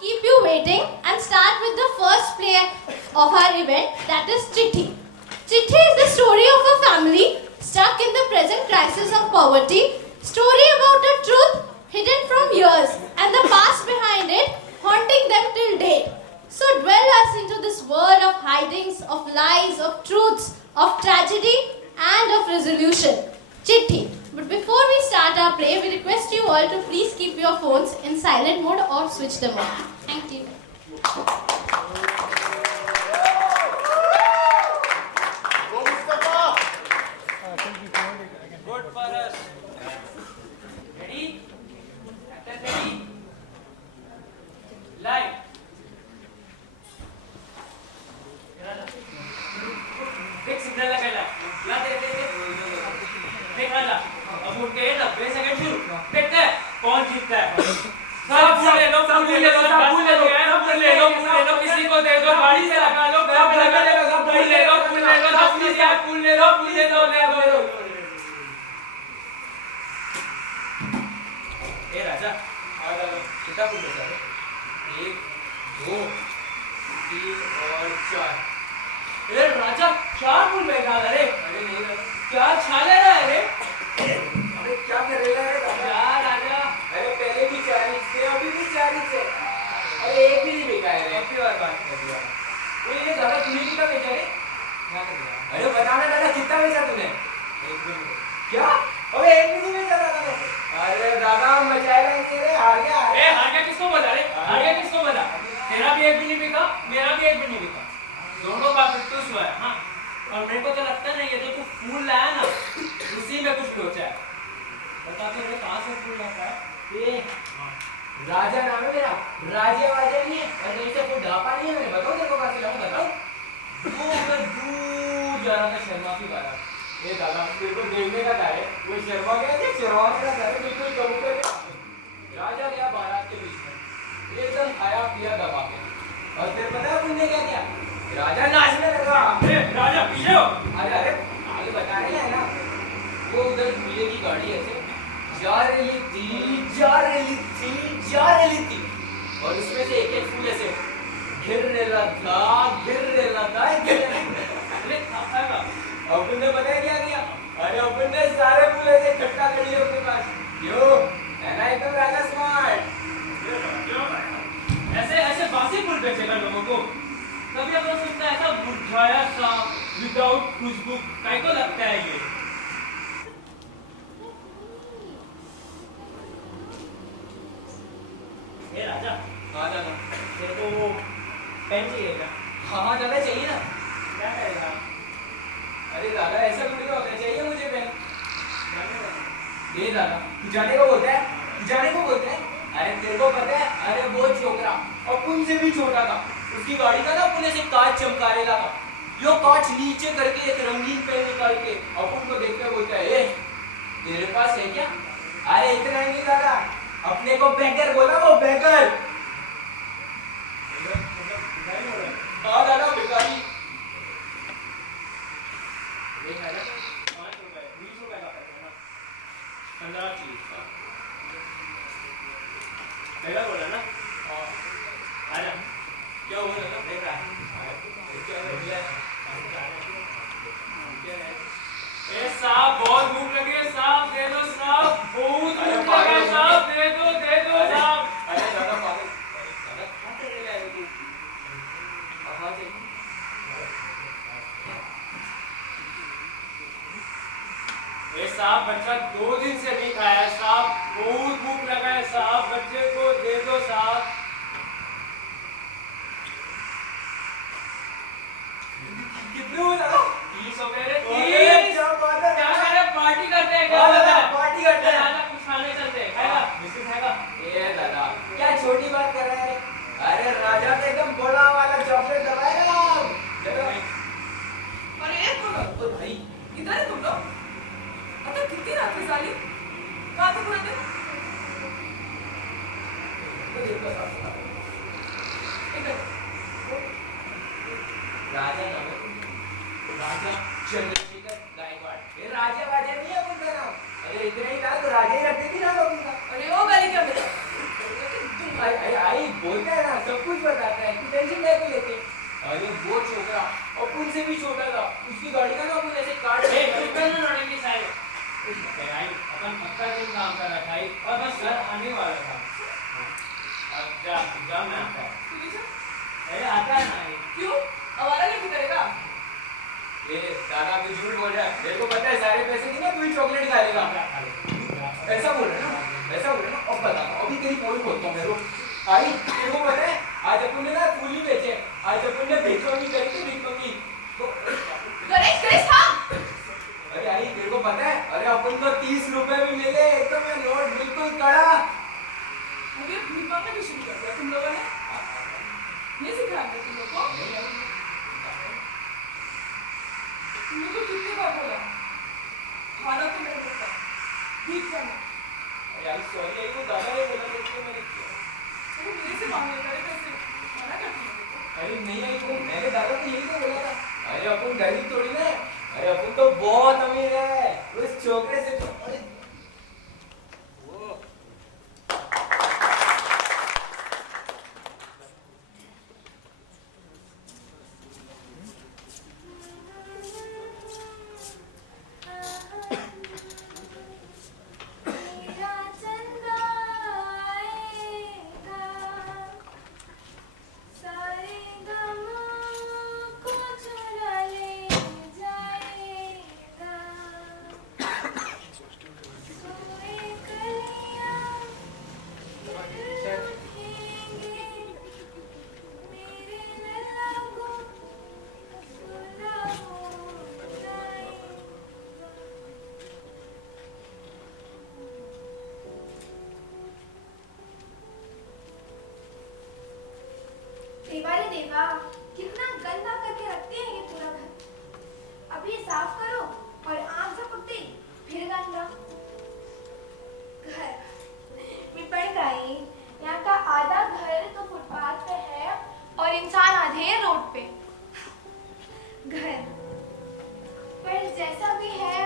keep you waiting and start with the first play of our event, that is Chithi. Chithi is the story of a family stuck in the present crisis of poverty, story about a truth hidden from years and the past behind it haunting them till date. So dwell us into this world of hidings, of lies, of truths, of tragedy and of resolution. Chithi. But before we start our play, we request you all to please keep your phones in silent mode or switch them off. Thank you. Good for us. Ready? Actors ready? Live. Big signal लगाएगा. ला दे. देख राजा. अब उठ के 90 second शुरू. देखते हैं कौन जीतता है. सब फूल ले लो. किसी को दे दो. गाड़ी से लगा लो. सब फूल ले लो. ए राजा, कितना फूल बचा है? 1, 2, 3 और 4. ए राजा, 4 फूल बेकार है रे. अरे नहीं राजा, क्या छाले रहा है रे? अरे क्या कर रहा है राजा? अरे पहले भी 4 ही थे, अभी भी 4 ही थे. अरे एक भी नहीं बेचा है रे. काफी बार बात कर दिया. ये दादा तूने कितना बेचा रे? क्या कर दिया? अरे बताना दादा कितना बेचा तूने? एक भी नहीं. क्या? अबे एक भी नहीं बेचा दादा ने. अरे दादा मचाएगा नहीं रे. हार गया. ए हार गया किसको बोला रे? हार गया किसको बोला? तेरा भी एक भी नहीं बिका, मेरा भी एक भी नहीं बिका. दोनों का फिटूस हुआ है. हाँ. और मेरे को तो लगता नहीं, ये तो तू फूल लाया ना, उसी में कुछ लोचा है. बता तो रे कहाँ से फूल लाता है? ये राजा नाम है मेरा. राजे वाजे नहीं है. और नहीं से कोई ढापा नहीं है. मैंने बताओ देखो कहाँ से लाऊं. बताओ. दूर जा रहा था शर्मा की बारात. ये दादा तेरे को देखने का था रे. वो शर्मा गया थे, शर्मा का था रे. बिल्कुल कबूतर के. राजा गया बारात के बीच में, एकदम खाया पिया दबा के. और फिर पता है उन्होंने क्या किया? राजा नाचने लगा. राजा पीछे हो. अरे आगे बता रहे हैं ना. वो उधर दूल्हे की गाड़ी ऐसे जा रही थी और उसमें से एक फूल ऐसे गिरने लगा. अपन ने पता है क्या किया? अरे अपन ने सारे फूल ऐसे इकट्ठा कर लिए अपने पास. यो है ना एकदम राजा स्मार्ट. ऐसे बासी फूल बेचेगा लोगों को. कभी अपन सुनता है ऐसा बुझाया सा विदाउट खुशबू काय को लगता है ये. ए राजा. हाँ दादा. तेरे को वो पेन चाहिए क्या? हाँ दादा चाहिए ना. क्या करेगा? अरे दादा ऐसा थोड़ी होता है. चाहिए मुझे पेन. ये दादा तू जाने को बोलता है. अरे तेरे को पता है? अरे वो छोकरा अपन से भी छोटा था. उसकी गाड़ी का ना पुलिस एक कांच चमकारेला था. यो कांच नीचे करके एक रंगीन पेन निकाल के अपन को देखकर बोलता है, ए तेरे पास है क्या? अरे इतना ही नहीं दादा, अपने को बेगर बोला. वो बेगर. हाँ दादा भिखारी. एक है ना 5 रुपए 20 रुपए का पैसा ना 15 चीज का. बेगर बोला ना. आजा. क्या हुआ था? देख रहा है. ए साहब बहुत भूख लगी है. साहब दे दो साहब. बहुत भूख लगी है साहब. दे दो साहब. अरे दादा पागल. दादा क्या कर रहा है तू? कहाँ से? ए साहब बच्चा 2 दिन से नहीं खाया है साहब. बहुत भूख लगा है साहब. बच्चे को दे दो साहब. कितने हुए दादा? 30 हो गए रे. 30. क्या कर रहे? पार्टी करते हैं क्या? पार्टी करते हैं. दादा कुछ खाने चलते हैं. खाएगा? बिस्किट खाएगा? ए दादा क्या छोटी बात कर रहे हैं? अरे राजा तो एकदम बड़ा वाला चॉकलेट दबाएगा. चलो. अरे एक मिनट. तो भाई इधर है तुम लोग? आता कितनी रात है साली? कहाँ थे पूरा दिन? तो देखो साहब. इधर. राजा नाम है. राजा चंद्रशेखर गायकवाड़. ये राजा वाजा नहीं है अपन का नाम. अरे इतना ही था तो राजा ही रखते थी ना लोग. अरे ओ गाली क्या बेटा? आई बोलता है ना, सब कुछ बताता है, तू टेंशन नहीं लेते। अरे वो छोकरा अपन से भी छोटा था, उसकी गाड़ी का ना अपन ऐसे काट की साइड आई अपन पक्का दिन काम कर रहा था और बस घर आने वाला था। अब जा मैं आता है। अरे आता है ना। क्यों? आवारा नहीं करेगा? ये दादा भी झूठ बोल रहा है, मेरे को पता है सारे पैसे देंगे तू ही चॉकलेट खा लेगा। ऐसा बोल रहा है ना, ऐसा बोल रहा है ना। अब बता, अभी तेरी पोल बोलता हूँ मेरे को। आई तेरे को पता है आज अपन ने ना फूली बेचे, आज अपन ने भिक्षोंगी करी थी, भिक्षोंगी तो गणेश गणेश थाम। अरे आई तेरे को पता है, अरे अपन को 30 रुपए भी मिले, एकदम ये नोट बिल्कुल कड़ा। मुझे भीख मांगना भी शुरू कर दिया तुम लोगों ने। ये सिखाया था तुम लोग को? तुम लोग को कितनी बार बोला खाना तो नहीं मिलता, भीख करना। अरे आई सॉरी आई, वो दादा ने बोला था तो मैंने किया। अरे मेरे से मांगने करे पैसे मना करती हूँ। अरे नहीं आई तो मैंने दादा को यही तो बोला था। अरे अपन गरीब थोड़ी ना है, अरे अपन तो बहुत अमीर है। उस छोकरे से तो अरे वो देवा रे देवा, कितना गंदा करके रखते हैं ये पूरा घर। अब ये साफ करो और आग झपकते फिर गंदा घर। मैं पढ़ गई, यहाँ का आधा घर तो फुटपाथ पे है और इंसान आधे हैं रोड पे। घर पर जैसा भी है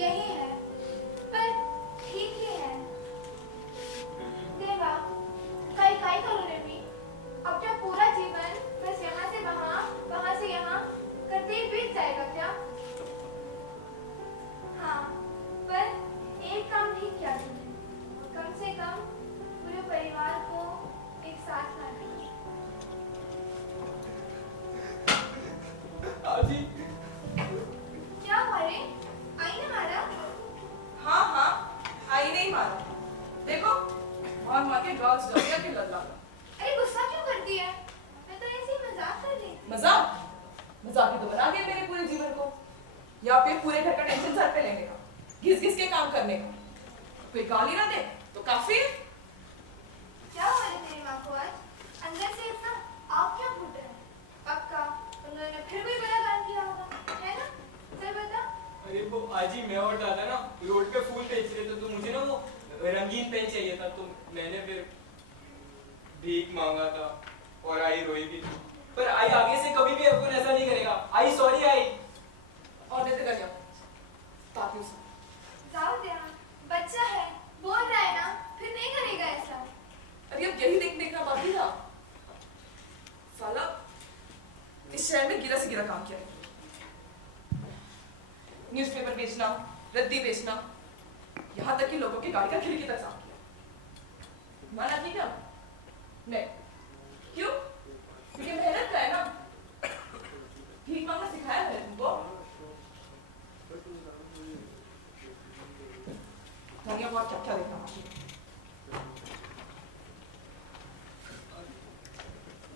यही है, पर ठीक ही है। देवा कई कई करो रे मी, अब क्या पूरा जीवन बस यहाँ से वहाँ, वहाँ से यहाँ करते ही बीत जाएगा क्या? हाँ, पर एक काम ठीक किया तुमने, कम से कम पूरे परिवार को एक साथ लाना। आजी क्या हुआ रे? आई ने मारा? हाँ हाँ, आई नहीं मारा। देखो मार मार के गाल से जाके के लल्ला। अरे गुस्सा क्यों करती है? मैं तो ऐसे ही मजाक कर रही। मजाक? मजाक ही तो बना दिया मेरे पूरे जीवन को। या फिर पूरे घर का टेंशन सर पे लेने का, घिस घिस के काम करने का। कोई गाली ना दे तो काफी है। क्या हुआ रे तेरी माँ को आज? अंदर से इतना आग क्यों फूट रहा है? पक्का उन्होंने फिर कोई बड़ा काम किया होगा, है ना? चल बता। अरे वो आजी मैं और दादा ना रोड पे फूल बेच रहे थे, तो मुझे ना वो रंगीन पेन चाहिए था, तो मैंने फिर भीख मांगा था और आई रोई भी थी। पर आई आगे से कभी भी अपन ऐसा नहीं करेगा। आई सॉरी आई। और देते कर जाओ ताकि उसे जाओ दे, बच्चा है, बोल रहा है ना, फिर नहीं करेगा ऐसा। अरे अब यही देखना बाकी था। साला इस शहर में गिरा से गिरा काम किया। न्यूज़पेपर बेचना, रद्दी बेचना, यहाँ तक कि लोगों की गाड़ी का खिड़की तक साफ किया। माना ठीक है? नहीं। क्यों? क्योंकि मेहनत का है ना। भीख मांगना सिखाया है तुमको। दुनिया बहुत क्या क्या देखना बाकी है।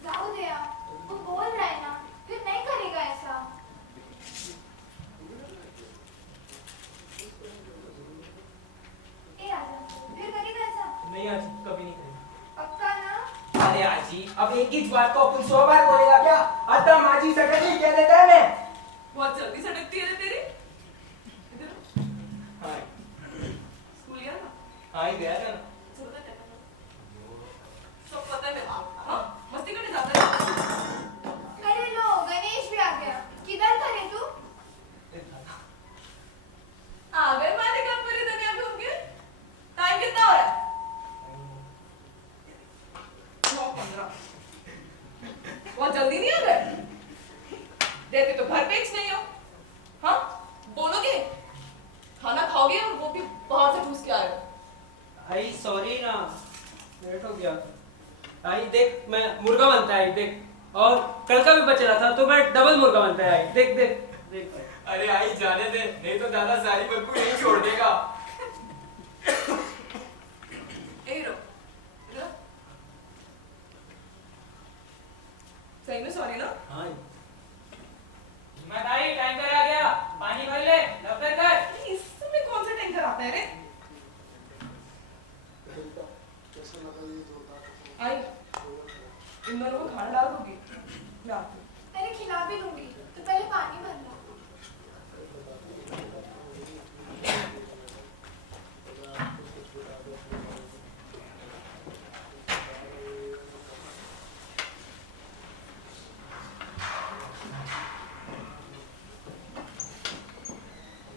जाओ दे, वो बोल रहा है ना, फिर नहीं करेगा ऐसा। ए आजा, फिर करेगा ऐसा? नहीं आजी, कभी नहीं करेगा। पक्का ना? अरे आजी अब एक ही बात को अपन 100 बार बोलेगा क्या? आता माजी सकती क्या देता है मैं? बहुत जल्दी सटकती है ना तेरी। इधर हाँ स्कूल गया ना? हाँ ही गया था ना। चलो तो टका सब पता है मेरे को। हाँ मस्ती करने जाता है। अरे लो, गणेश भी आ गया। किधर था रे तू? आ गए मालिक आप पूरी दुनिया घूम के। टाइम कितना हो रहा है? ना। बहुत जल्दी नहीं आ गए? रहते तो घर पे ही नहीं हो। हाँ, बोलोगे? खाना खाओगे और वो भी बाहर से ठूस के आ रहे हो। आई सॉरी ना, लेट हो गया। आई देख, मैं मुर्गा बनता है देख, और कल का भी बच रहा था तो मैं डबल मुर्गा बनता है। आई देख देख देख। अरे आई जाने दे, नहीं तो दादा सारी बदबू नहीं छोड़ देगा। रो सही में सॉरी ना। हाँ हिम्मत आई, टैंकर आ गया, पानी भर ले, दफ्तर कर। इस समय कौन सा टैंकर आता है रे? आई इन दोनों को खाना डाल दूंगी मैं आती हूँ। अरे खिला भी दूंगी, तो पहले पानी भर लो।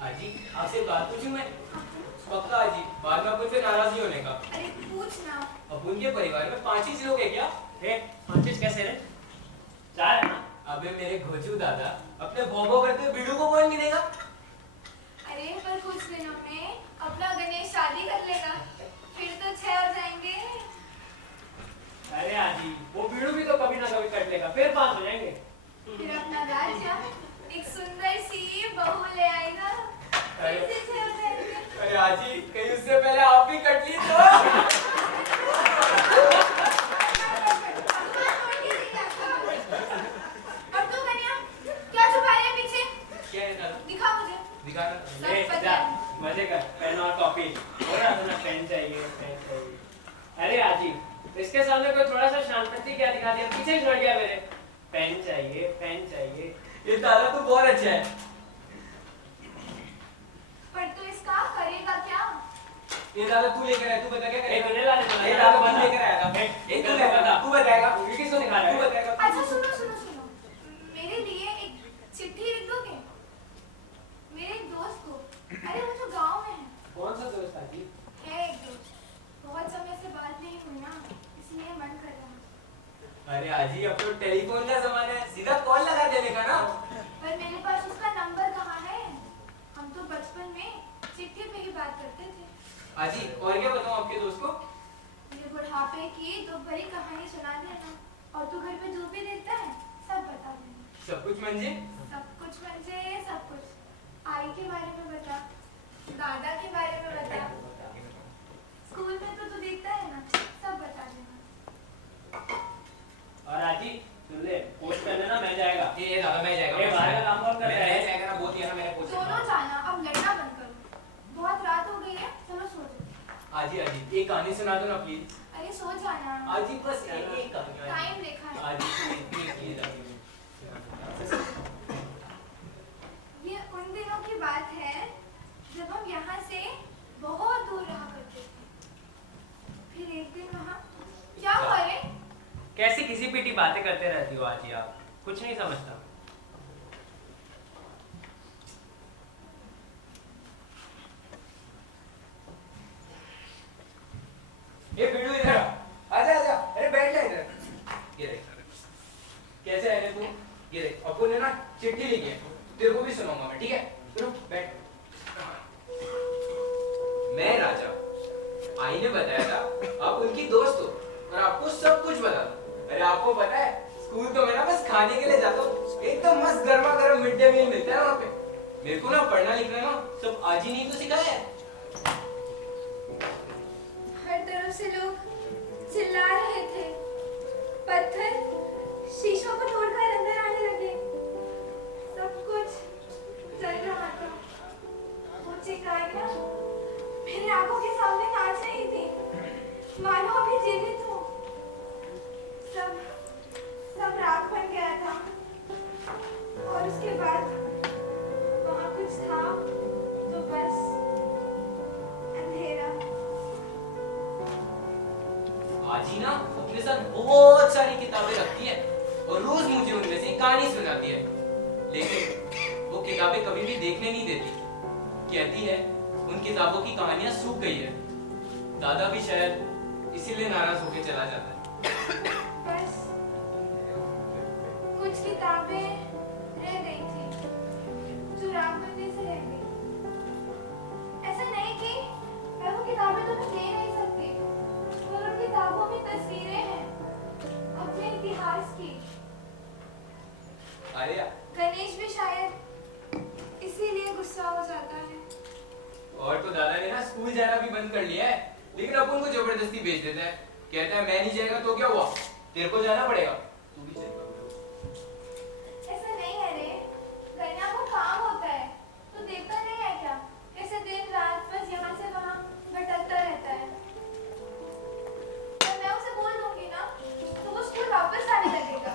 आजी आपसे बात पूछूं मैं? पक्का आजी, बाद में अपन से नाराज नहीं होने का। अरे पूछना। अब उनके परिवार में 5 ही लोग हैं क्या? ए, 5 कैसे रे? 4 है ना? अबे मेरे घोचू दादा, अपने भोंभो करते बिडू को कौन गिनेगा? अरे पर कुछ दिनों में अपना गणेश शादी कर लेगा, फिर तो 6 हो जाएंगे। अरे आजी, वो बीड़ू भी तो कभी ना कभी कट लेगा, फिर 5 हो जाएंगे। फिर अपना राजा एक सुंदर सी बहू ले आएगा, फिर से 6 हो जाएंगे। अरे आजी, कहीं उससे पहले आप ही कट ली तो? और तू कन्या, क्या छुपा रही है पीछे? क्या है दादा? दिखा मुझे। दिखाना। ले, जा, मजे कर, पेन और कॉपी। हो रहा था ना, पेन चाहिए, पेन चाहिए। अरे आजी, इसके सामने कोई थोड़ा सा शांति क्या दिखा दिया, पीछे ही छोड़ गया मेरे। पेन चाहिए, पेन चाहिए। ये दादा तो बहुत अच्छा है। पर तू इसका करेगा क्या? ये दादा तू लेकर आया, तू बता क्या एक करेगा? तूने लाने को ये ना, दादा बंद लेकर आया था। एक तू गलती बता। तू बताएगा। ये किसको दिखा रहा तू है? बताएगा। अच्छा सुनो सुनो सुनो, मेरे लिए एक चिट्ठी लिख दोगे? मेरे एक दोस्त को। अरे वो जो गांव में है। कौन सा दोस्त आजी? है एक दोस्त, बहुत समय से बात नहीं हुई ना, इसलिए मन कर रहा। अरे आजी, अब तो टेलीफोन का जमाना है, सीधा कॉल लगा देने का ना। पर मेरे पास उसका नंबर कहाँ है? हम तो बचपन में चिट्ठी पे ही बात करते थे। आजी, और क्या बताऊं आपके दोस्त को? मुझे बुढ़ापे की दो भरी कहानी सुना देना, और तू घर पे जो भी देखता है सब बता देना। सब कुछ मंजे? सब कुछ म्हणजे सब कुछ। आई के बारे में बता, दादा के बारे में बता, स्कूल में तो तू देखता है ना, सब बता देना। और आजी, सुन ले, पोस्ट करने ना मैं जाएगा। ये दादा मैं जाएगा। ये बाहर का काम कौन कर रहा है? मैं जाएगा ना, बहुत ही है ना मेरे पोस्ट। दोनों जाना, अब लड़ना बंद करो। बहुत रात हो गई है, चलो सो जाओ। आजी आजी, एक कहानी सुना दो ना प्लीज। अरे सो जाना। आजी बस एक कहानी। टाइम देखा है। आजी प्लीज आजी। ये उन दिनों की बात है जब हम यहाँ से बहुत दूर रहा करते थे। फिर एक दिन वहाँ क्या हुआ रे? कैसी किसी पीटी बातें करते रहती हो आजी आप, कुछ नहीं समझता। ये बिडू इधर आ। आजा आजा, अरे बैठ जा इधर। ये देख, कैसे है रे तू? ये देख, अपन ने ना चिट्ठी लिखी है, तेरे को भी सुनाऊंगा मैं, ठीक है? रुक बैठ। मैं राजा, आई ने बताया था आप उनकी दोस्त हो और आपको सब कुछ बता दूं। अरे आपको पता है, स्कूल तो मैं ना बस खाने के लिए जाता हूँ, एकदम मस्त गर्मा गर्म मिड डे मील मिलता है वहाँ पे। मेरे को ना पढ़ना लिखना ना सब आज ही नहीं तो सिखाया है। हर तरफ से लोग चिल्ला रहे थे, पत्थर शीशों को तोड़कर अंदर आने लगे, सब कुछ चल रहा था। वो चिंगारियां मेरी आंखों के सामने नाच रही थी, मानो अभी जीवित हूँ। सब राख बन गया था, और उसके बाद वहाँ कुछ था तो बस अंधेरा। आजी ना अपने साथ बहुत सारी किताबें रखती है और रोज मुझे उनमें से कहानी सुनाती है, लेकिन वो किताबें कभी भी देखने नहीं देती। कहती है उन किताबों की कहानियां सूख गई है। दादा भी शायद इसीलिए नाराज होकर चला जाता है। पर जाना भी बंद कर लिया है, लेकिन अपन को जबरदस्ती भेज देता है। कहता है मैं नहीं जाएगा तो क्या हुआ, तेरे को जाना पड़ेगा, तू भी चल। ऐसा नहीं है रे, घर में आपको काम होता है, तो देखता नहीं है क्या कैसे दिन रात बस यहाँ से वहाँ भटकता रहता है। और मैं उसे बोल दूंगी ना तो वो स्कूल वापस आने लगेगा,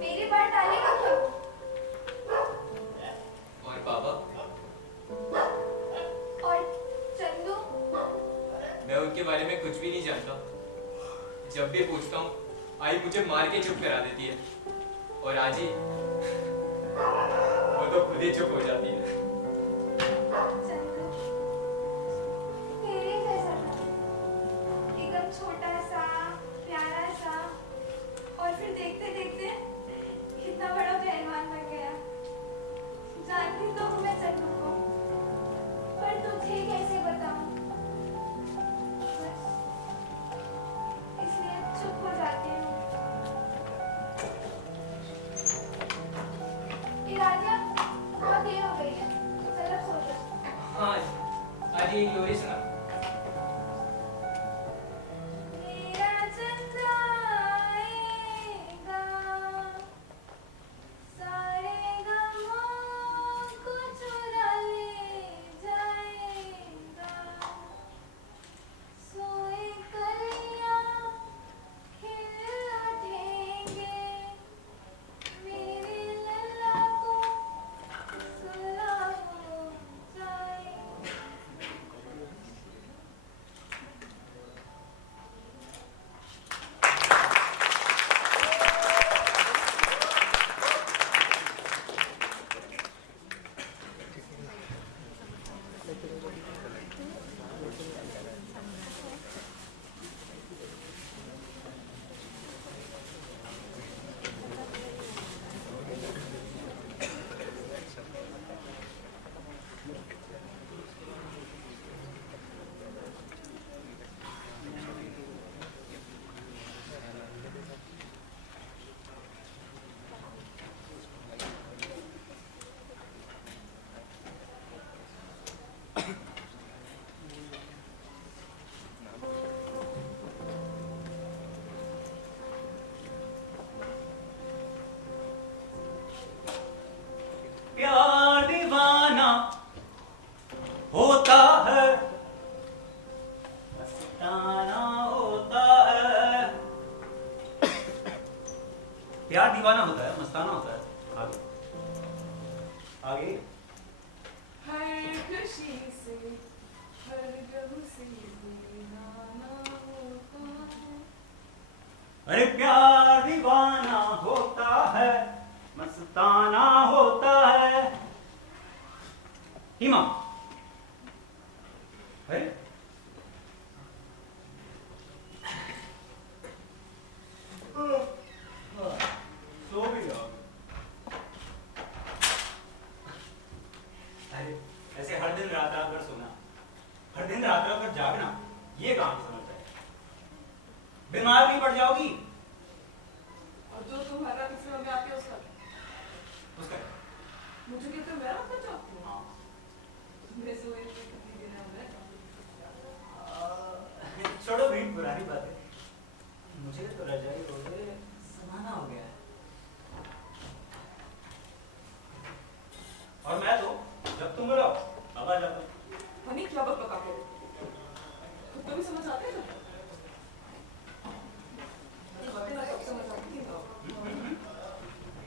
मेरी बात टालेगा क्यों? और पापा? और चंदू? मैं उनके बारे में कुछ भी नहीं जानता। जब भी पूछता हूँ आई मुझे मार के चुप करा देती है, और आज ही वो तो खुद ही चुप हो जाती है। चंदू तेरे जैसा था, एकदम छोटा सा प्यारा सा, और फिर देखते देखते कितना बड़ा पहलवान बन गया। जानती तो हूँ मैं चंदू को, पर तुझे कैसे बताऊं, बस इसलिए चुप हो जाती हूँ। राजा बहुत देर हो गई है, चलो सो जाओ। हाँ आज एक लोरी सुना। मेरा चंदा आएगा, सारे गमों को चुरा ले जाएगा, सोए कलियां खिल उठेंगे, मेरे लल्ला को सुला हो जाएगा। प्यार दीवाना होता है, मस्ताना होता है। प्यार दीवाना होता है, मस्ताना होता है। आगे आगे। हर खुशी से हर गम से दीवाना होता है। अरे प्यार दीवाना होता है, मस्ताना होता है। हिमा, अरे सो भी जाओ। अरे ऐसे हर दिन रात रात भर सोना, हर दिन रात रात भर जागना, ये कहाँ की समझ है? बीमार भी पड़ जाओगी। और जो तुम्हारा पिछले में आके उसका उसका मुझे कहते मेरा आपका चाहती हूँ। हाँ। मैं सोए थे कितनी दिन है मैं। छोड़ो भी पुरानी बात है। मुझे तो रजाई रोजे समाना हो गया है। और मैं तो जब तुम बुलाओ अब आ जाता हूँ। हनी क्या बक बका के खुद तो भी समझ आते हैं ना। बातें ना सब समझ आती थी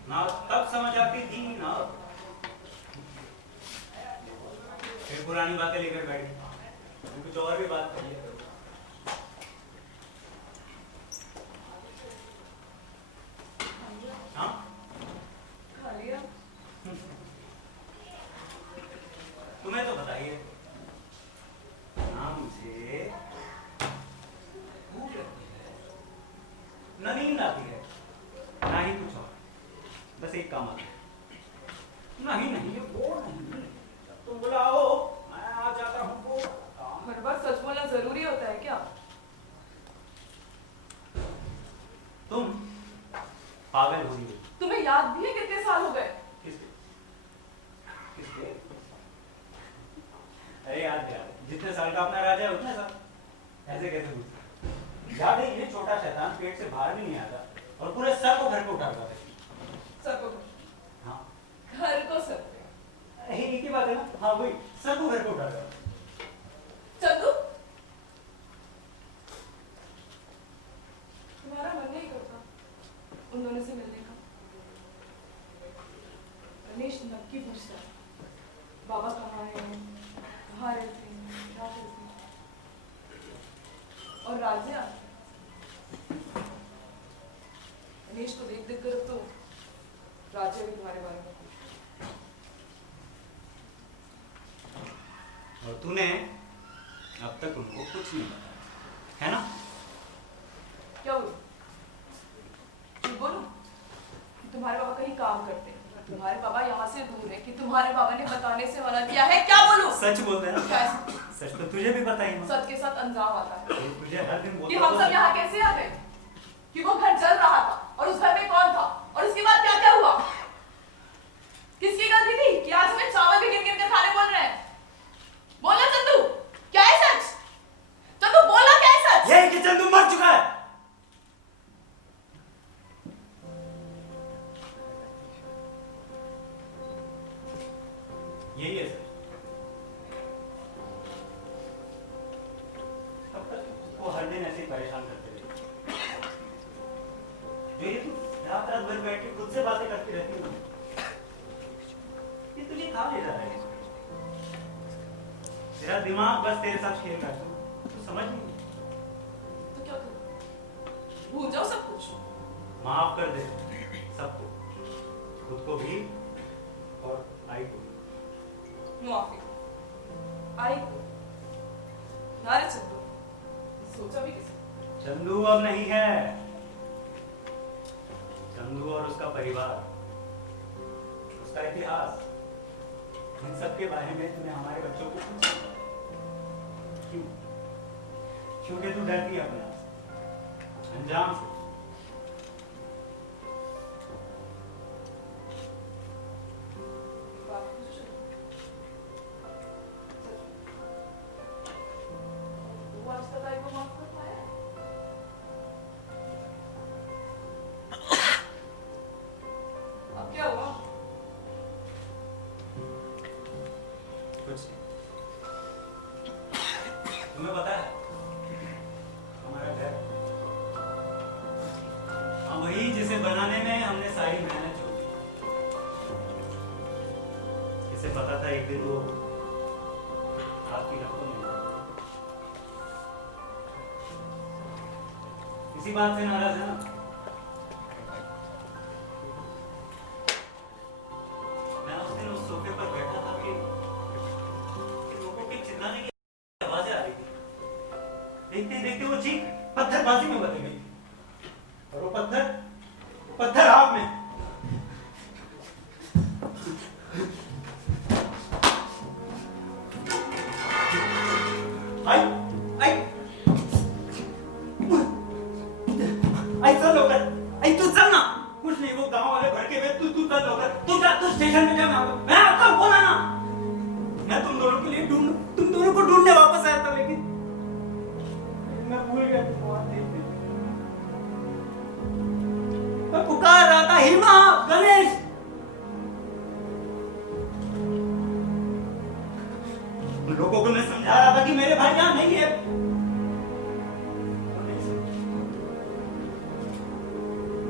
ना तब समझ आती थी ना। फिर पुरानी बातें लेकर बैठी, कुछ और भी बात करिए। हाँ खा लिया। तुम्हें तो बताइए ना, मुझे भूख लगती है, ना नींद आती है, ना ही कुछ और। बस एक काम आता है। नहीं नहीं वो नहीं, तुम बुलाओ मैं आ जाता हूँ। हर बार सच बोलना जरूरी होता है क्या? तुम पागल हो गई। तुम्हें याद भी है कितने साल हो गए? किसके किसके? अरे याद यार, जितने साल का अपना ऐसे कैसे पूछते? याद है ये छोटा शैतान पेट से बाहर भी नहीं आता और पूरे सर को घर पे उठाता था। सर को हाँ घर को सर पे। अरे एक ही बात है ना। हाँ वही, सर को घर पे उठाता था। चंदू, तुम्हारा मन नहीं करता उन दोनों से मिलने का? रमेश नक्की पूछता है, बाबा कहाँ है, कहाँ रहते हैं, क्या करते हैं? और राजिया, रमेश को देख देख कर अब तो राजिया भी तुम्हारे बारे में पूछती है। और तूने अब तक उनको कुछ नहीं बताया है ना? क्या हुई? झूठ बोलूं कि तुम्हारे पापा कहीं काम करते हैं, तुम्हारे पापा यहाँ से दूर है, कि तुम्हारे पापा ने बताने से मना किया है? क्या बोलूं? सच बोलते हैं ना। क्या है? सच तो तुझे भी पता ही है। सच के साथ अंजाम आता है तुझे हर दिन कि बोलते हम सब यहाँ कैसे आ गए, कि वो घर जल रहा था और उस घर में कौन था और उसके बाद क्या क्या हुआ, किसकी गलती थी कि आज हमें चावल भी गिन गिन कर खाने बोल रहे हैं? बोला चंदू, क्या है सच? चंदू बोला, क्या है सच? ये कि चंदू मर चुका है। यही है सर। तब तक वो हर दिन ऐसे ही परेशान करते रहे। जो ये तू रात रात भर बैठ के खुद से बातें करती रहती है, ये तुझे कहाँ ले जा रहा है? तेरा दिमाग बस तेरे साथ खेल रहा है, तू समझ नहीं। तो क्या करूं? भूल जाओ सब कुछ? माफ कर दे सबको, खुद को भी और आई को भी। मुआफी आई को नारे चंदू, सोचा भी किसी? चंदू अब नहीं है। चंदू और उसका परिवार, उसका इतिहास, इन सब के बारे में तुम्हें हमारे बच्चों को पूछना। क्यों? क्योंकि तू डरती है अपना अंजाम से। बात पूछ रही हूँ। वो आज तक आई को माफ कर पाया है? अब क्या हुआ? कुछ नहीं। तुम्हें पता है हमारा घर, हाँ वही जिसे बनाने में हमने सारी मेहनत छोड़ी। इसे पता था एक दिन वो आपकी रकम नहीं होगी। इसी बात से नाराज है ना? मैं उस दिन उस सोफे पर बैठा था कि लोगों के चिल्लाने की आवाजें आ रही थी। देखते देखते वो चीख पत्थरबाजी में बदल गई और वो पत्थर आग में। आई आई आई चल होकर, आई तू चल ना। कुछ नहीं, वो गांव वाले भड़के हुए, तू चल होकर, तू स्टेशन पे जा। मैं आता हूं, बोला ना मैं तुम दोनों के लिए तुम दोनों को ढूंढने वापस आया था, लेकिन मैं भूल गया तुम वहां थे। मैं पुकार रहा था, हिमा, गणेश। उन लोगों को मैं समझा रहा था कि मेरे भाई यहाँ नहीं है।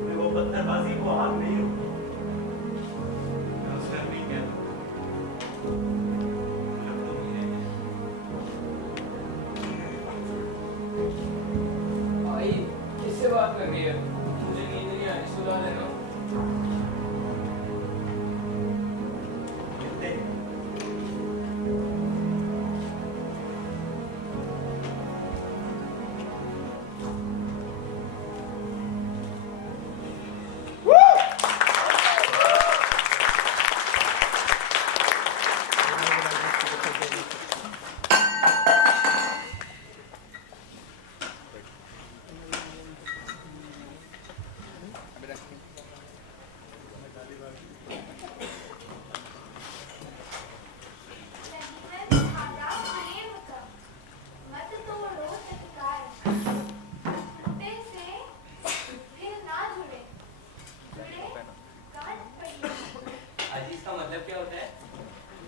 मैं वो पत्थरबाजी को आग नहीं रोकी। मैं उस घर नहीं गया था। भाई किससे बात कर रही है? मुझे नींद नहीं आ रही, सुला देना।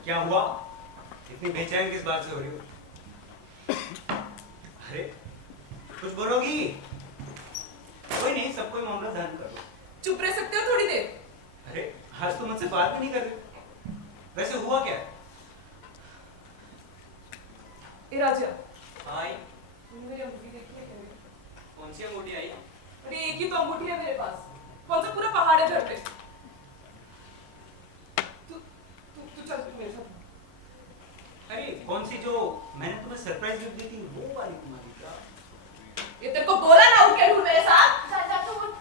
क्या हुआ? इतनी बेचैन किस बात से हो रही हो? अरे कुछ बोलोगी? कोई नहीं, सब कोई मामला ध्यान करो। चुप रह सकते हो थोड़ी देर? अरे आज तो मुझसे बात भी नहीं कर रहे। वैसे हुआ क्या? ए राजा, आई तूने मेरी अंगूठी देखी है क्या? कौन सी अंगूठी आई? अरे एक ही तो अंगूठी है मेरे पास। कौन सा पूरा पहाड़ है घर पे? तू तू तू चल मेरे साथ। अरे कौन सी जो मैंने तुम्हें सरप्राइज गिफ्ट दी थी वो वाली तुम्हारी क्या? ये तेरे को बोला ना उठ के ढूंढ मेरे साथ। जा तू उठ।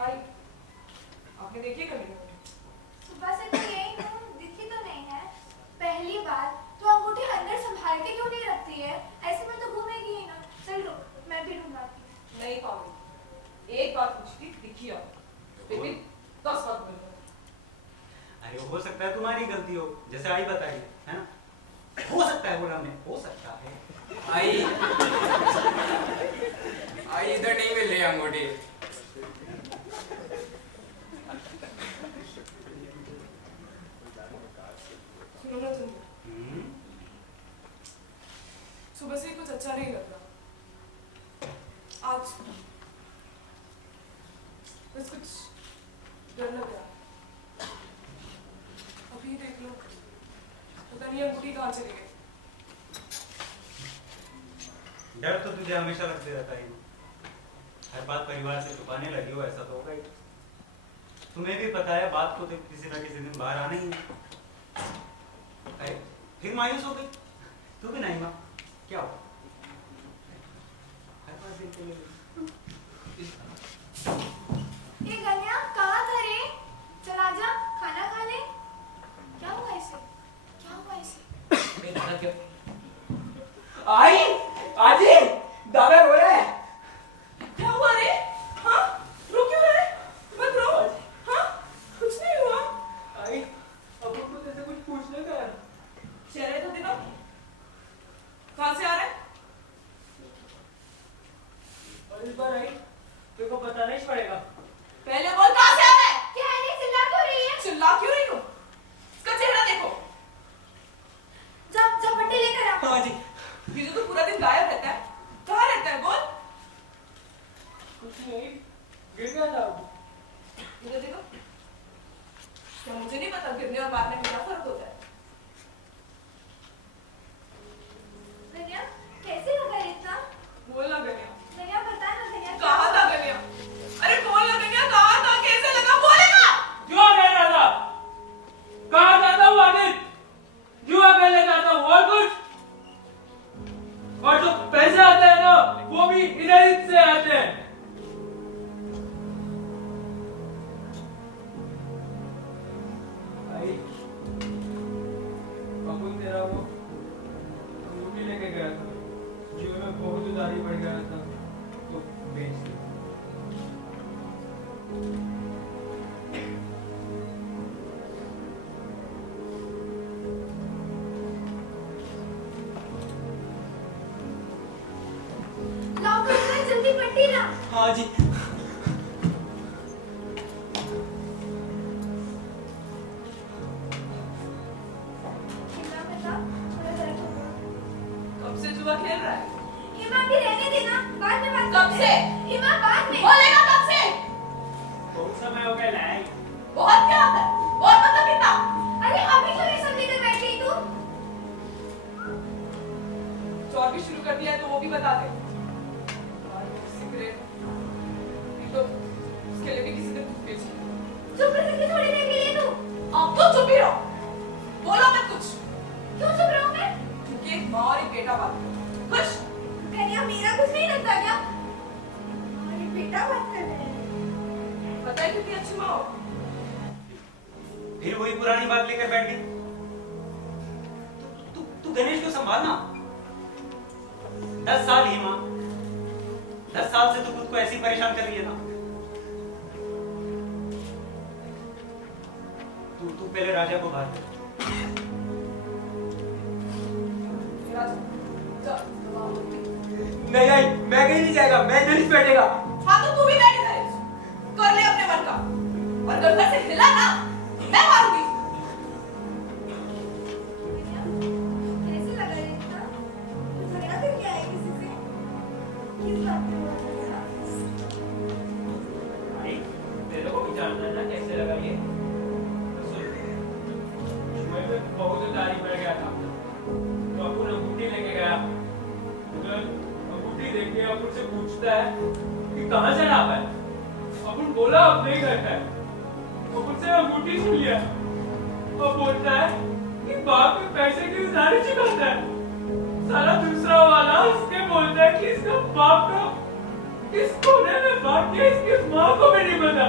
आई आपने देखी है कभी? सुबह से तो यही हूँ, दिखी तो नहीं है। पहली बात तो अंगूठी अंदर संभाल के क्यों नहीं रखती है? ऐसे में तो घूमेगी ही ना। चल रुक, मैं भी ढूंढाती हूँ। नहीं पाऊंगी। एक बात पूछी थी, दिखी हो फिर भी 10 बात बोल। अरे हो सकता है तुम्हारी गलती हो, जैसे आई बताई है ना। हो सकता है, बोला हमने, हो सकता है। आई आई इधर नहीं मिल रही अंगूठी। सुनो ना तुम, सुबह से कुछ अच्छा नहीं लग रहा। आज बस कुछ डर लग रहा है। अभी देख लो, पता नहीं अंगूठी कहाँ चली गई। डर तो तुझे हमेशा लगते रहता है। हर बात परिवार से छुपाने लगी हो, ऐसा तो होगा ही। तुम्हें भी पता है बात को तो किसी ना किसी दिन बाहर आना ही है। अरे फिर मायूस हो गई तू भी? नहीं माँ, क्या हो? हर बात देखते हुए ये गनिया कहाँ था रे? चल आजा, खाना खा ले। क्या हुआ इसे? क्या हुआ इसे? दादा क्या? आई आजी दादा रो रहा है। क्या हुआ रे? हाँ? रो क्यों रहा है? मत रो। हाँ? कुछ नहीं हुआ। आई अब तो तेरे से कुछ पूछने का है। चेहरे तो देखो। कहाँ से आ रहा है? और इस बार आई तेरे को बताना ही पड़ेगा। पहले बोल कहाँ से आ रहा है? क्या है रे, चिल्ला क्यों रही है? चिल्ला क्यों रही हो? इसका चेहरा देखो। जा जा पट्टी लेकर आ। हाँ जी। ये जो तो पूरा दिन गायब रहता है, कहाँ रहता है बोल? कुछ नहीं, गिर गया था। इधर देखो। क्या मुझे नहीं पता गिरने और मारने में क्या फर्क होता है? गनिया कैसे लगा रे इतना? बोल ना गनिया। गनिया बता ना गनिया। कहाँ था गनिया? अरे बोल ना गनिया, कहाँ था? कैसे लगा? बोलेगा? जुआ खेल रहा था। कहाँ जाता हूँ आदित्य? जुआ खेलने जाता हूँ और कुछ। और जो पैसे आते हैं ना वो भी इधर ही से आते हैं। आई अपन तेरा वो अंगूठी लेके गया था, जीवन में बहुत उधारी पड़ गया था तो बेच दी। लाओ कर जल्दी पट्टी ला। हाँ जी। हिमा बता, थोड़ा दर्द हो रहा है। कब से जुआ खेल रहा है? हिमा भी रहने देना, बाद में बात कब करते से? हैं। हिमा बाद में। बोलेगा कब से? बहुत समय हो गया लाई। बहुत क्या होता है? बहुत मतलब कितना? अरे अभी क्यों नहीं सब लेकर बैठ गई तू? चोर भी शुरू कर दिया है तो वो भी बता दे। सिगरेट तो उसके लिए भी किसी ने कुछ बेची। चुप रह सकती थोड़ी देर के लिए तू? अब तो चुप ही रहो, बोलो मत कुछ। क्यों चुप रहूं मैं? क्योंकि एक माँ और एक बेटा बात करो। खुश? गनिया मेरा कुछ नहीं लगता क्या? अरे बेटा बात कर रहे हैं। पता है कितनी अच्छी माँ हो? फिर वही पुरानी बात लेकर बैठ गई। तू गणेश को संभालना। 10 साल ही माँ, 10 साल से तू खुद को ऐसी परेशान कर रही है ना। तू पहले राजा को बाहर कर। राजा, जा। नहीं आई, मैं कहीं नहीं जाएगा, मैं इधर ही बैठेगा। हाँ तो तू भी बैठ इधर। कर ले अपने मन का। और अगर घर से हिला ना तो मैं मारूंगी। कैसे लगा रे इतना? तू झगड़ा करके आई किसी से? किस बात पे हुआ झगड़ा? भाई तेरे को भी जानना है ना कैसे लगा ये। सुन, मैं तो बहुत तारीफ में गया था तो अपुन अंगूठी लेके गया। उधर अंगूठी देख के अपुन से पूछता है कि कहाँ से लाया है। अपुन बोला अपने ही घर है। अपुन से अंगूठी सुन लिया और बोलता है कि बाप के पैसे की उधारी चुकाता है। साला दूसरा वाला इसके बोलता है कि इसका बाप का इस कोने में भाग के इसकी माँ को भी नहीं पता।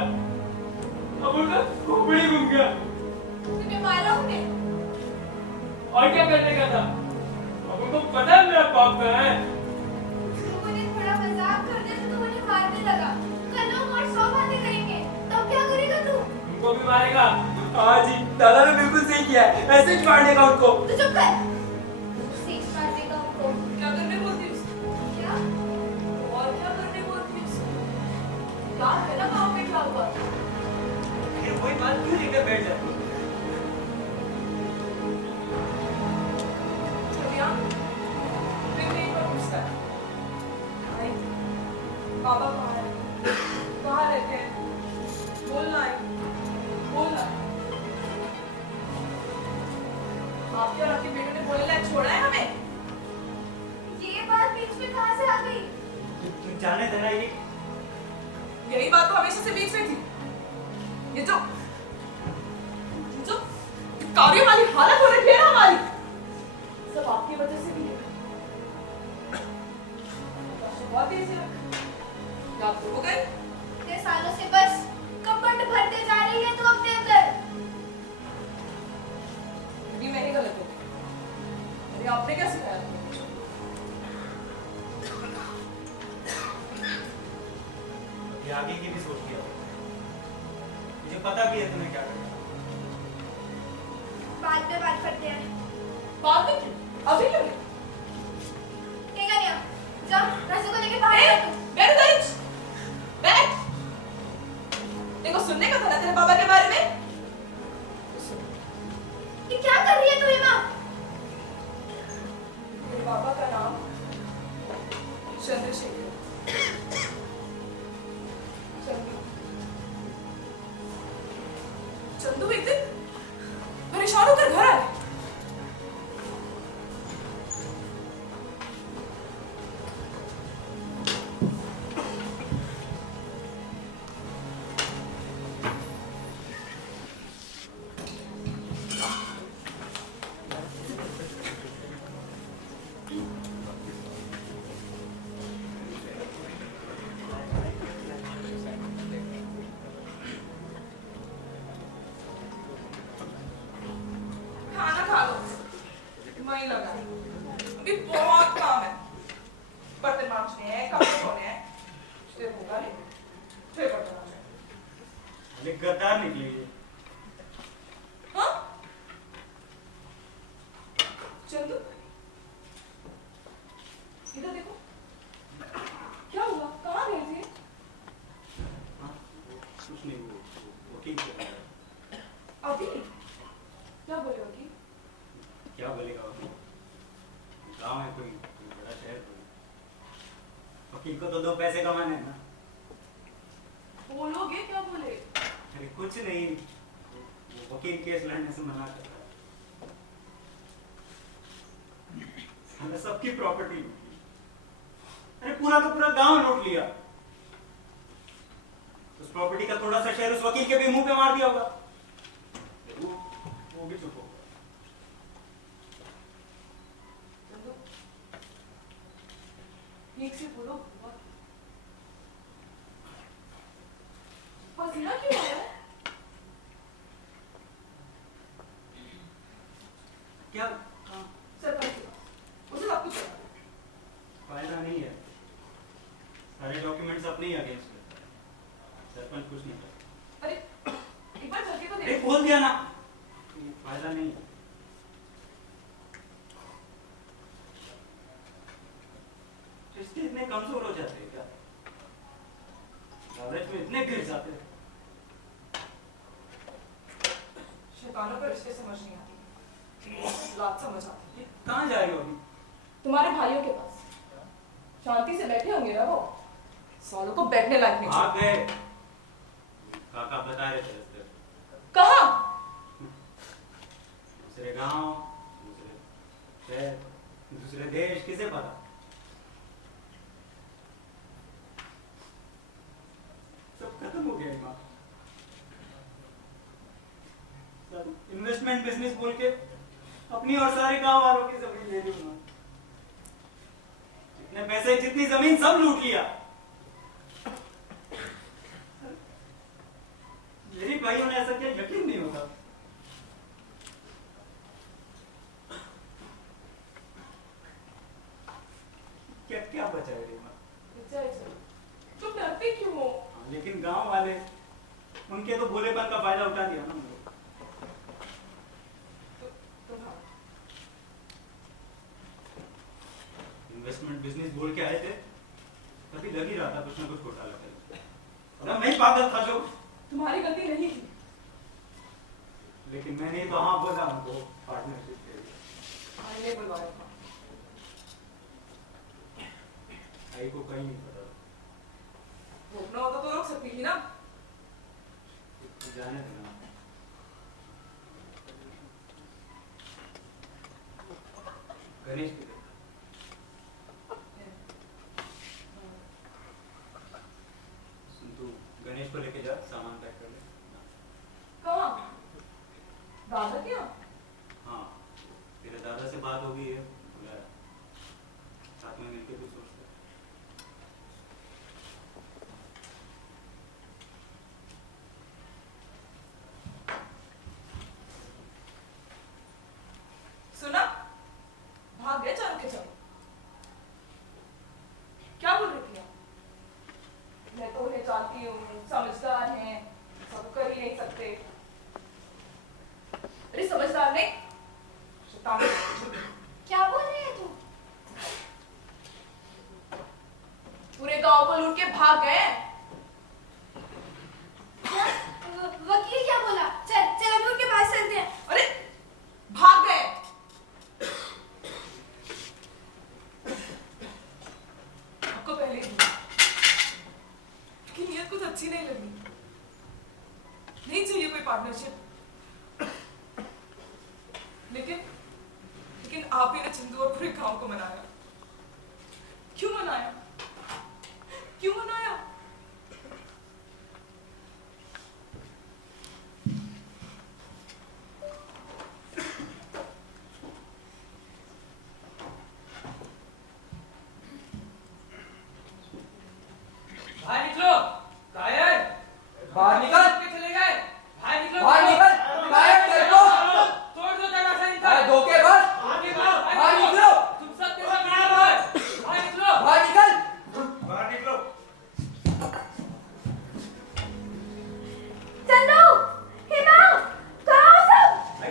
अपुन का खोपड़ी घूम गया। तुझे मारा हमने? और क्या करने का था? अब उनको पता है मेरा बाप कहाँ है। लोगों ने थोड़ा मजाक कर दिया तो तू मुझे मारने लगा। कल लोग और 100 बातें करेंगे, तब क्या करेगा तू? उनको भी मारेगा। हाँ जी, दादा ने बिल्कुल सही किया है, ऐसे ही मारने का उनको। तू चुप कर। सीख मार देगा उनको। क्या करने बोलती उसको? क्या? और क्या करने बोलती उसको? क्या है ना गाँव में क्या हुआ? फिर वही बात क्यों लेकर बैठ जाती? छविया, फिर एक बार पूछता है। भाई, बाबा कहाँ है? कहाँ रहते हैं? बोलना है, बोलना है। आपके और आपके बेटे ने बोलने लायक छोड़ा है हमें? ये बात बीच में कहाँ से आ गई? तू जाने देना ये यही बात तो हमेशा से बीच में थी। ये जो कार्य वाली हालत हो रही है ना हमारी, सब आपकी वजह से भी है। बहुत तेज है। क्या आप हो गए? इतने सालों से बस कपट भरते जा रही है तू अपने अंदर। भी मैं ही गलत हूँ। अरे आपने क्या सिखाया? ये आगे की भी सोच लिया। मुझे पता भी है तुम्हें क्या करना है। बाद में बात करते हैं। बाद में क्यों? अभी क्यों? ठीक है निया, जा राजू को लेके बाहर जा तू। बैठ दरिच, बैठ। देखो सुनने का था ना तेरे बाबा के बारे में? ये क्या कर रही है तू हिमा? मेरे बाबा का नाम चंद्रशेखर। चंदू एक दिन परेशान होकर घर आए। खाना खा लो, वहीं लगा है। अभी बहुत काम है। बर्तन मांजने हैं, कपड़े धोने हैं। फिर होगा नहीं, फिर बर्तन मांजने हैं। अरे गद्दार निकली ये। हाँ? चंदू, इधर देखो। क्या हुआ? कहाँ गए थे? हाँ? कुछ नहीं, वो ठीक है। अभी? क्या बोले वकील? क्या बोलेगा वकील? गाँव है कोई बड़ा शहर कोई। वकील को तो 2 पैसे कमाने हैं ना। बोलोगे क्या बोले? अरे कुछ नहीं, वो वकील केस लड़ने से मना करता है। साला सबकी प्रॉपर्टी लूटी। अरे पूरा का पूरा गांव लूट लिया। उस प्रॉपर्टी का थोड़ा सा शेयर उस वकील के भी मुंह पे मार दिया होगा। वो भी चुप होगा। चंदू, ठीक से बोलो। पसीना क्यों आ रहा है? क्या? सरपंच उसे सब कुछ पता है। फायदा नहीं है, सारे डॉक्यूमेंट्स अपने ही अगेंस्ट है। सरपंच कुछ नहीं करता। अरे एक बार चल के तो अरे देख। बोल दिया ना, फायदा नहीं है। रिश्ते इतने कमजोर हो जाते हैं क्या? एवरेज में इतने गिर जाते हैं। रिश्ते समझ नहीं आती, लात समझ आती। ये कहाँ जा रही हो अभी? तुम्हारे भाइयों के पास शांति से बैठे होंगे ना वो, सालों को बैठने लायक नहीं। आप गए काका बता रहे थे रास्ते में। कहाँ? दूसरे गांव, दूसरे शहर, दूसरे देश, किसे पता? सब खत्म हो गया माँ। सब इन्वेस्टमेंट बिजनेस बोल के अपनी और सारे गांव वालों की जमीन ले ली उन्होंने। जितने पैसे, जितनी जमीन, सब लूट लिया। मेरी भाइयों ने ऐसा किया, यकीन नहीं होता। क्या क्या बचा है रे माँ? तुम डरते क्यों हो? लेकिन गांव वाले, उनके तो भोलेपन का फायदा उठा दिया ना हम लोग। इन्वेस्टमेंट बिजनेस बोल के आए थे, तभी लग ही रहा था कुछ ना कुछ घोटाला करेंगे। मैं ही पागल था जो। तुम्हारी गलती नहीं थी। लेकिन मैंने तो हाँ बोला उनको पार्टनरशिप के लिए। आई ने बुलवाया था। आई को कहीं नहीं पता। रोकना होता तो रोक सकती थी ना। जाने देना। गणेश की सुन, तू गणेश को लेके जा, सामान पैक कर ले। कहाँ? दादा क्या? हाँ, तेरे दादा से बात हो गई है, बुलाया। साथ में मिलकर भी सोचते हैं। सुना? भाग गए चारों के चारों। क्या बोल रही थी आप? मैं तो उन्हें जानती हूँ, समझदार हैं, सब कर ही नहीं सकते। अरे समझदार नहीं, शैतान। क्या बोल रही है तू? पूरे गांव को लूट के भाग गए। क्या? वकील क्या बोला? चल चल हम उनके पास चलते हैं। अरे भाग गए। आपको पहले ही कि नियत कुछ अच्छी नहीं लगी। नहीं चाहिए कोई पार्टनरशिप। लेकिन आप ही ने चंदू और पूरे गांव को मनाया। क्यों मनाया? क्यों मनाया? बाहर निकलो, कायर। बाहर निकल। के चले गए। बाहर निकलो। बाहर निकल। कायर, तेरे को। तोड़ दो दरवाजा इनका। अरे धोखेबाज। बाहर निकलो। बाहर निकलो। तुम सब के सब बाहर। बाहर निकलो। बाहर निकल। बाहर निकलो। चंदू, हिमा, कहाँ हो सब?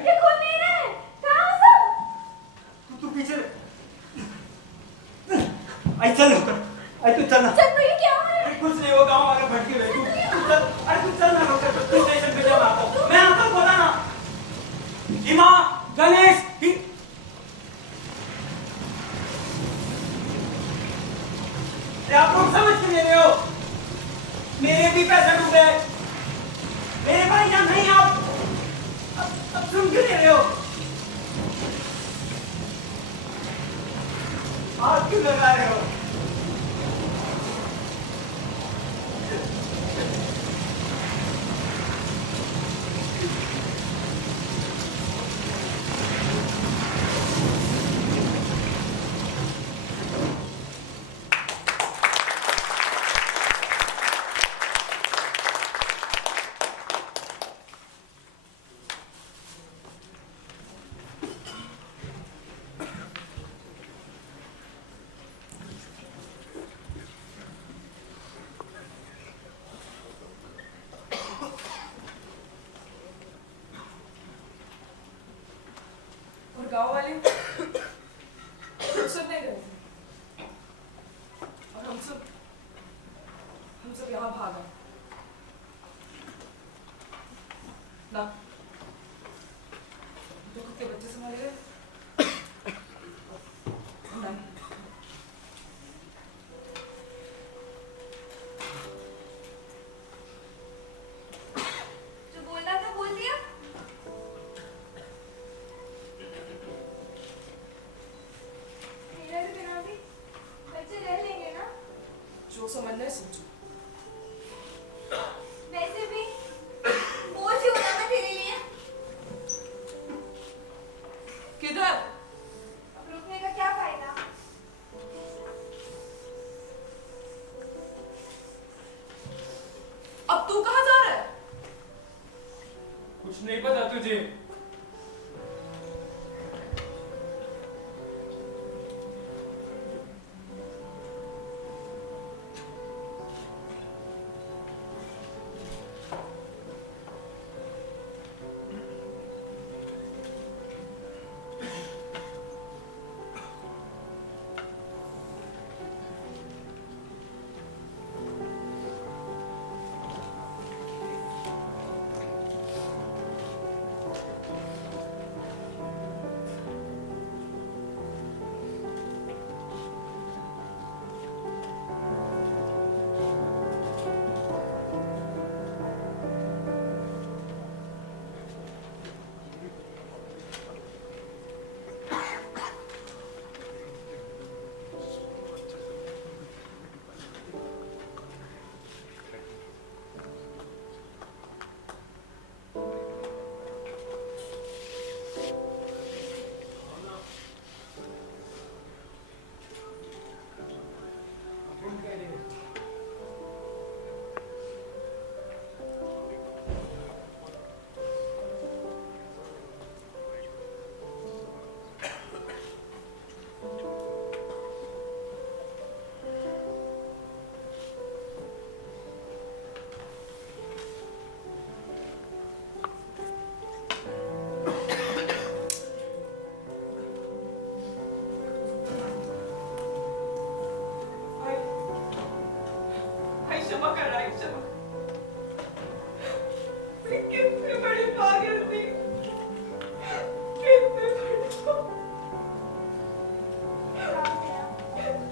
ये खुल नहीं रहे। कहाँ हो सब? तू पीछे आई, चल होकर आई, तू चल ना। चंदू ये क्या हो रहा है? अरे कुछ नहीं, वो गांव वाले भटके हुए। तू चल, अरे तू चल ना होकर, तू स्टेशन पे जा। मैं आता हूँ, बोला ना। हिमा, गणेश, आप लोग समझ क्यों नहीं रहे हो? मेरे भी पैसे डूबे। मेरे भाई यहाँ नहीं, अब सुन क्यों नहीं रहे हो? आप क्यों लगा रहे हो? और गांव वाले कुछ नहीं रहे थे। और हम सब यहाँ भाग आए ना। आपके बच्चे संभालेंगे? नहीं। जो बोलना था बोल दिया। मेरे बिना भी बच्चे रह लेंगे ना? जो समझना है सोचो। वैसे भी बोझ ही होना मैं तेरे लिए। किधर? अब रुकने का क्या फायदा? अब तू कहाँ जा रहा है? कुछ नहीं पता तुझे? क्षमा कर आई क्षमा। मैं कितने बड़ी पागल थी, कितने बड़ी क्षमा कर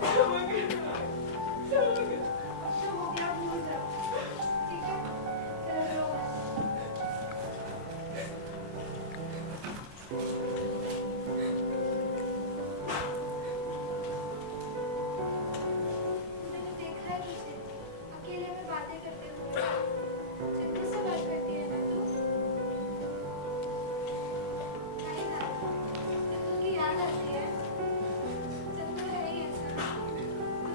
क्षमा कर। अच्छा हो गया, भूल जाओ। ठीक है, चलो रो मत। मैंने देखा है तुझे अकेले में बातें करते हुए। चिंटू से बात करती है ना तू? नहीं ना, चिंटू की याद आती है। चिंटू है ही ऐसा, तू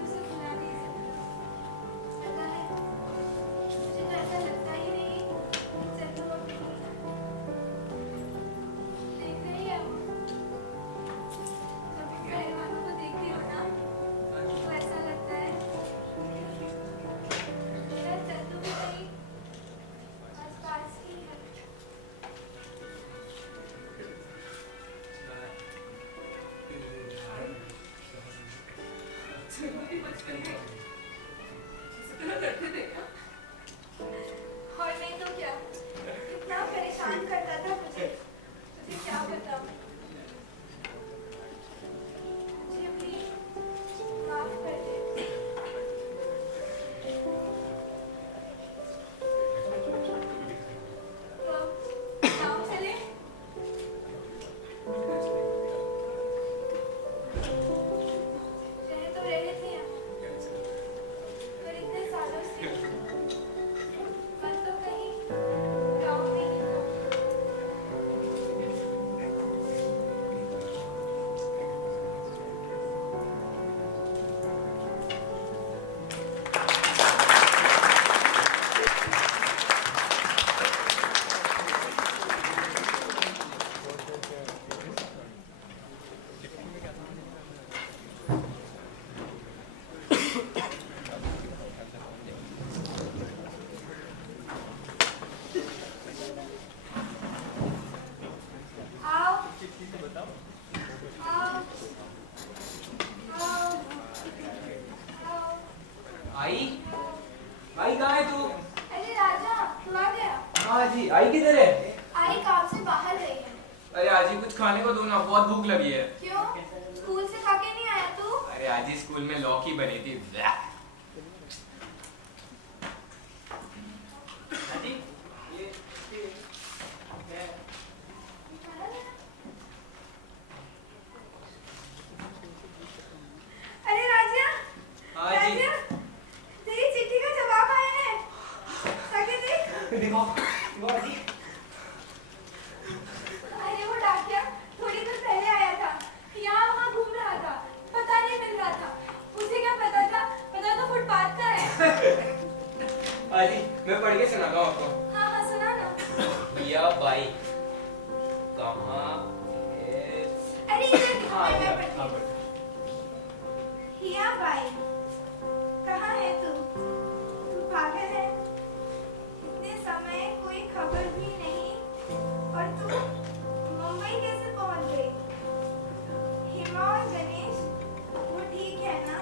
उसे भुला नहीं सकता। पता है, मुझे तो ऐसा लगता ही नहीं कि चिंटू अब नहीं है। देख रही है वो, कभी पहलवानों को देखती हो ना, तो ऐसा लगता है मेरा चंदू भी कहीं आसपास ही है। हमारी बचपन में जितना करते थे क्या? और नहीं तो क्या, कितना परेशान करता था मुझे, तुझे क्या पता। मुझे भी माफ कर दे। तो गाँव चले? रह तो रहे थे यहाँ, पर इतने सालों से मन तो कहीं गाँव में ही था। आओ, आओ, आओ, आओ। आई आई कहाँ है तू? अरे राजा, तू आ गया। हाँ जी, आई किधर है? आई काम से बाहर गई है। अरे आज ही कुछ खाने को दो ना, बहुत भूख लगी है। क्यों? स्कूल से खा के नहीं आया तू? अरे आज ही स्कूल में लौकी बनी थी। आजी ये अरे राजिया, हाँ जी। राजिया, तेरी चिट्ठी का जवाब आया है। ताकि देख। देखो देखो आजी। अरे वो डाकिया थोड़ी देर पहले आया था, यहाँ वहाँ घूम रहा था, पता नहीं मिल रहा था। उसे क्या पता था? पता तो फुटपाथ का है। आजी मैं पढ़ के सुनाता हूँ आपको। हाँ हाँ सुना ना। या बाई कहाँ है? अरे इधर हाँ मैं या पढ़ती हाँ हूँ। पढ़। हिया बाई, कहाँ है तू? तू पागल है? इतने समय कोई खबर भी नहीं और तू मुंबई कैसे पहुंच गई? हिमा और गणेश वो ठीक है ना?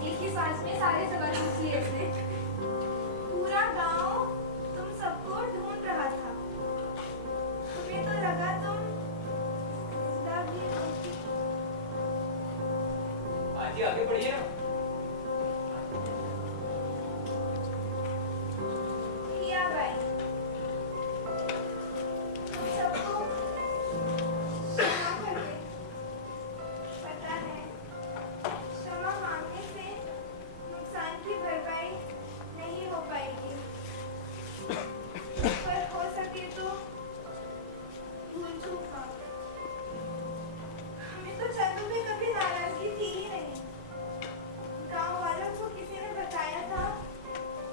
एक ही सांस में सारे सवाल पूछ लिए इसने। पूरा गांव तुम सबको ढूंढ रहा था। तुम्हें तो लगा तुम दब ही गई। आजी आगे बढ़िए ना। हिया बाई, तुम सबको क्षमा कर दे। पता है, क्षमा मांगने से नुकसान की भरपाई नहीं हो पाएगी। पर हो सके तो भूल चूक मांग। हमें तो चंदू भी कभी नाराजगी थी ही नहीं। गांव वालों को किसी ने बताया था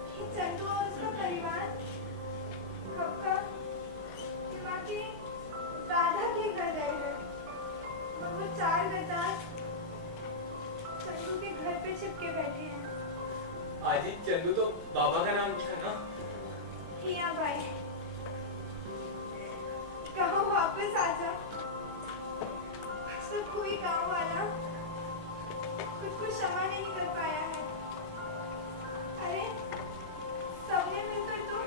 कि चंदू और उसका परिवार कब का माँ की राधा के घर गए हैं। और वो 4 गद्दार चंदू के घर पे चिपके बैठे हैं। आजी चंदू तो बाबा का नाम था ना। हिया भाई, कहो वापस आ जा। सब कोई गांव वाला खुद को क्षमा नहीं कर पाया है। अरे सबने मिलकर तो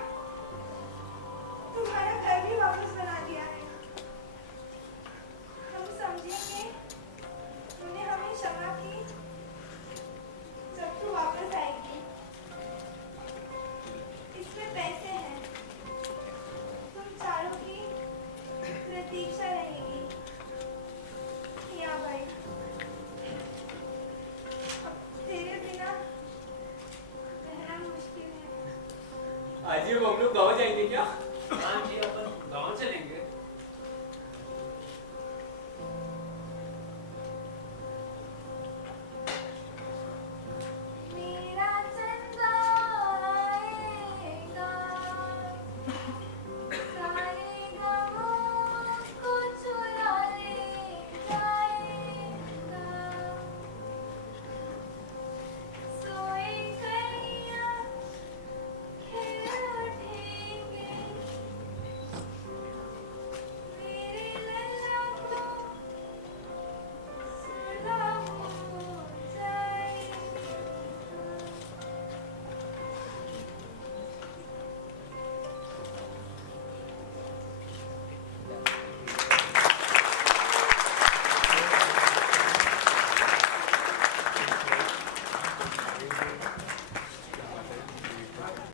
तुम्हारा घर भी वापस बना दिया है। हम समझेंगे तूने हमें क्षमा की जब तू वापस आएगी। इसमें पैसे हैं। तुम चारों की प्रतीक्षा रहेगी। हिया भाई, अब तेरे बिना रहना मुश्किल है। आजी हम लोग गाँव जाएंगे क्या?